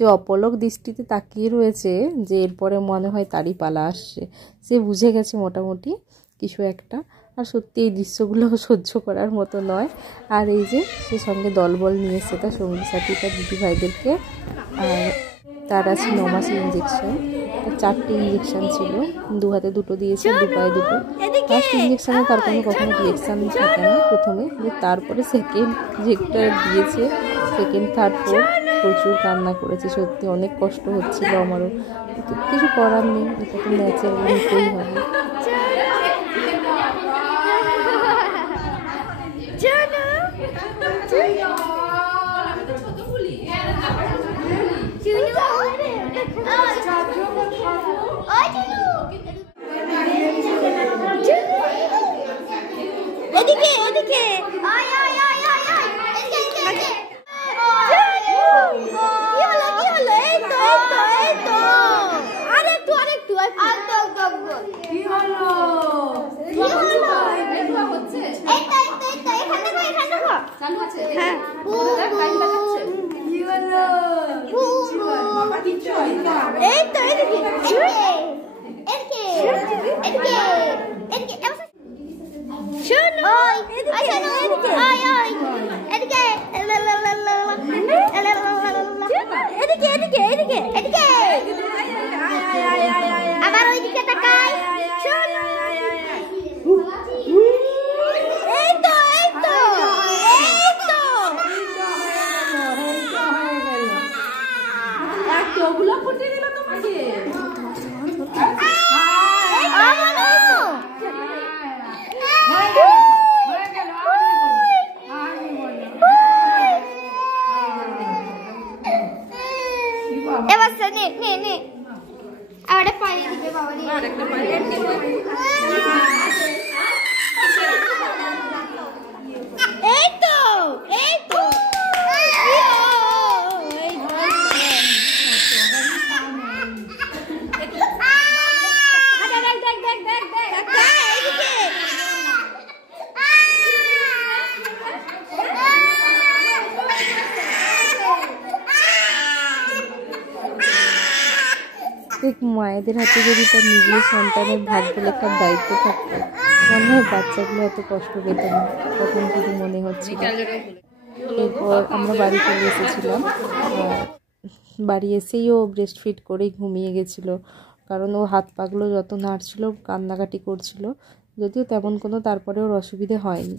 সে অপলক দৃষ্টিতে তাকিয়ে রয়েছে যে এরপরে মনে হয় তারই পালা আসছে। সে বুঝে গেছে মোটামুটি কিছু একটা। আর সত্যি এই দৃশ্যগুলো সহ্য করার মতো নয়। আর এই যে সে সঙ্গে দলবল নিয়ে এসছে তার সঙ্গী সাথী তার দিদি ভাইদেরকে। আর তার আছে 9 মাসের ইঞ্জেকশন, তার 4টে ইঞ্জেকশন ছিল, 2 হাতে 2টো দিয়েছে, 2 পায়ে 2টো। ফার্স্ট ইঞ্জেকশনে তার কখনো রিয়াকশান থাকে না প্রথমে, কিন্তু তারপরে সেকেন্ড যেটা দিয়েছে, সেকেন্ড থার্ড ফোর্থ প্রচুর কান্না করেছে। সত্যি অনেক কষ্ট হচ্ছিল আমারও, কিন্তু কিছু করার নেই, এটা তো ন্যাচারাল, নিতেই হবে। এদিকে এদিকে আয় আয় আয় আয় আয় এদিকে এদিকে কি হলো এই তো আরেকটু আর তো কি হলো হচ্ছে এই তো এখানে দেখো চালু আছে হ্যাঁ টাইম লাগাচ্ছে কি হলো বাবা কিচ্ছু হয় না এই তো এদিকে শোনো আচ্ছা না এদিকে আয় এদিকে এদিকে আবার ওইদিকে তাকাই শোনো এই তো ওগুলো ফুটে দিল তোমাকে এবার নে আরে পানি দিবে বাবা নে আরেকটা পানি এই তো মায়েদের হাতে যদি তার নিজের সন্তানের ভাগ্য লেখার দায়িত্ব থাকতো, মনে হয় বাচ্চাগুলো এত কষ্ট পেত না, তখন শুধু মনে হচ্ছিল। এরপর আমরা বাড়ি চলে এসেছিলাম। বাড়ি এসেই ও ব্রেস্ট ফিড করেই ঘুমিয়ে গেছিলো, কারণ ও হাত পাগুলো যত নাড়ছিল কান্নাকাটি করছিল। যদিও তেমন কোনো তারপরে ওর অসুবিধে হয়নি।